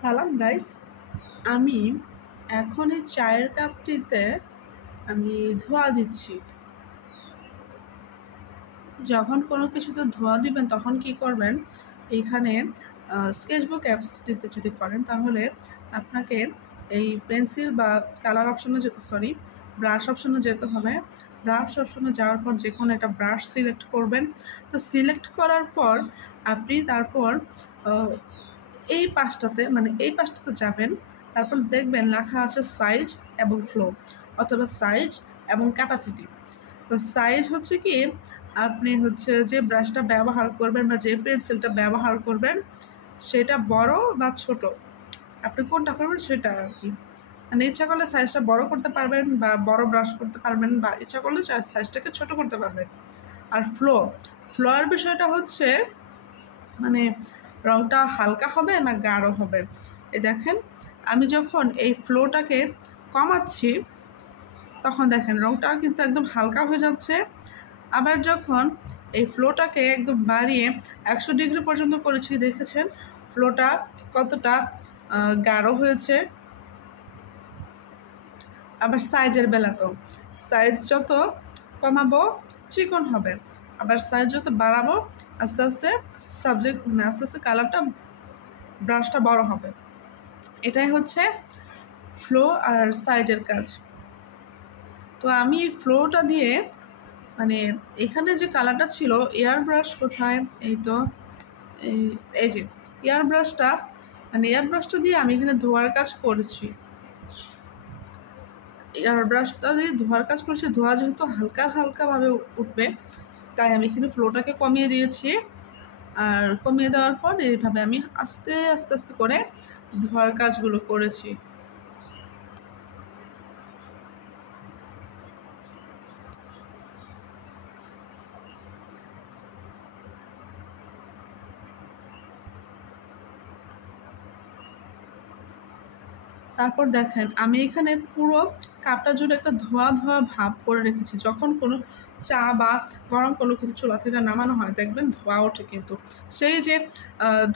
সালাম গাইস, আমি এখন এই চায়ের কাপটিতে আমি ধোয়া দিচ্ছি। যখন কোনো কিছুতে ধোয়া দিবেন তখন কি করবেন, এইখানে স্কেচবুক অ্যাপসটিতে যদি করেন তাহলে আপনাকে এই পেন্সিল বা কালার অপশনে ব্রাশ অপশনে যেতে হবে। ব্রাশ অপশনে যাওয়ার পর যে কোনো একটা ব্রাশ সিলেক্ট করবেন। তো সিলেক্ট করার পর আপনি তারপর এই পাশটাতে যাবেন। তারপর দেখবেন লেখা আছে সাইজ এবং ফ্লো, অথবা সাইজ এবং ক্যাপাসিটি। তো সাইজ হচ্ছে কি, আপনি যে ব্রাশটা ব্যবহার করবেন বা যে পেন্সিলটা ব্যবহার করবেন সেটা বড় বা ছোট, আপনি কোনটা করবেন সেটা আর কি। মানে ইচ্ছা করলে সাইজটা বড় করতে পারবেন বা বড় ব্রাশ করতে পারবেন, বা ইচ্ছা করলে সাইজটাকে ছোট করতে পারবেন। আর ফ্লোর বিষয়টা হচ্ছে মানে রঙটা হালকা হবে না গাঢ় হবে। এই দেখেন, আমি যখন এই ফ্লোটাকে কমাচ্ছি তখন দেখেন রঙটা কিন্তু একদম হালকা হয়ে যাচ্ছে। আবার যখন এই ফ্লোটাকে একদম বাড়িয়ে 100 ডিগ্রি পর্যন্ত করেছি, দেখেছেন ফ্লোটা কতটা গাঢ় হয়েছে। আবার সাইজের বেলাতেও সাইজ যত কমাবো চিকন হবে, আবার সাইজ যত বাড়াবো আস্তে আস্তে আস্তে আস্তে কালারটা ব্রাশটা বড় হবে। এটাই হচ্ছে ফ্লো আর সাইজের কাজ। তো আমি এই ফ্লোটা দিয়ে এখানে যে কালারটা ছিল, এয়ার ব্রাশ কোথায়, এই তো এই যে এয়ার ব্রাশটা দিয়ে আমি এখানে ধোয়ার কাজ করেছি। এয়ার ব্রাশটা দিয়ে ধোয়ার কাজ করেছি, ধোয়া যেহেতু হালকা হালকাভাবে উঠবে তাই আমি এখানে ফ্লোটাকে কমিয়ে দিয়েছি। আর কমিয়ে দেওয়ার পর এইভাবে আমি আস্তে আস্তে আস্তে করে ধোয়ার কাজগুলো করেছি। তারপর দেখেন আমি এখানে পুরো কাপটা জুড়ে একটা ধোয়া ধোয়া ভাব করে রেখেছি। যখন কোনো চা বা গরম কোনো কিছু চুলা থেকে নামানো হয় দেখবেন ধোয়া ওঠে, কিন্তু সেই যে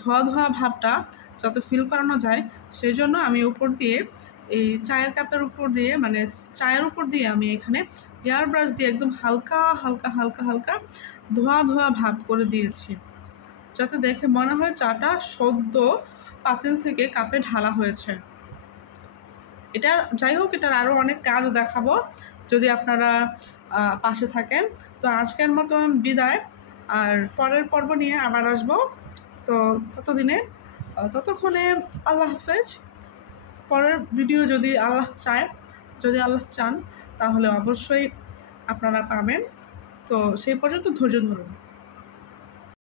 ধোয়া ধোয়া ভাবটা যাতে ফিল করানো যায় সেই জন্য আমি উপর দিয়ে এই চায়ের কাপের উপর দিয়ে চায়ের উপর দিয়ে আমি এখানে এয়ার ব্রাশ দিয়ে একদম হালকা হালকা হালকা হালকা ধোয়া ধোয়া ভাব করে দিয়েছি, যাতে দেখে মনে হয় চাটা সদ্য পাতিল থেকে কাপে ঢালা হয়েছে। এটা যাই হোক, এটার আরও অনেক কাজ দেখাবো যদি আপনারা পাশে থাকেন। তো আজকের মতন বিদায়, আর পরের পর্ব নিয়ে আবার আসবো। তো ততক্ষণে আল্লাহ হাফেজ। পরের ভিডিও যদি আল্লাহ চান তাহলে অবশ্যই আপনারা পাবেন। তো সেই পর্যন্ত ধৈর্য ধরুন।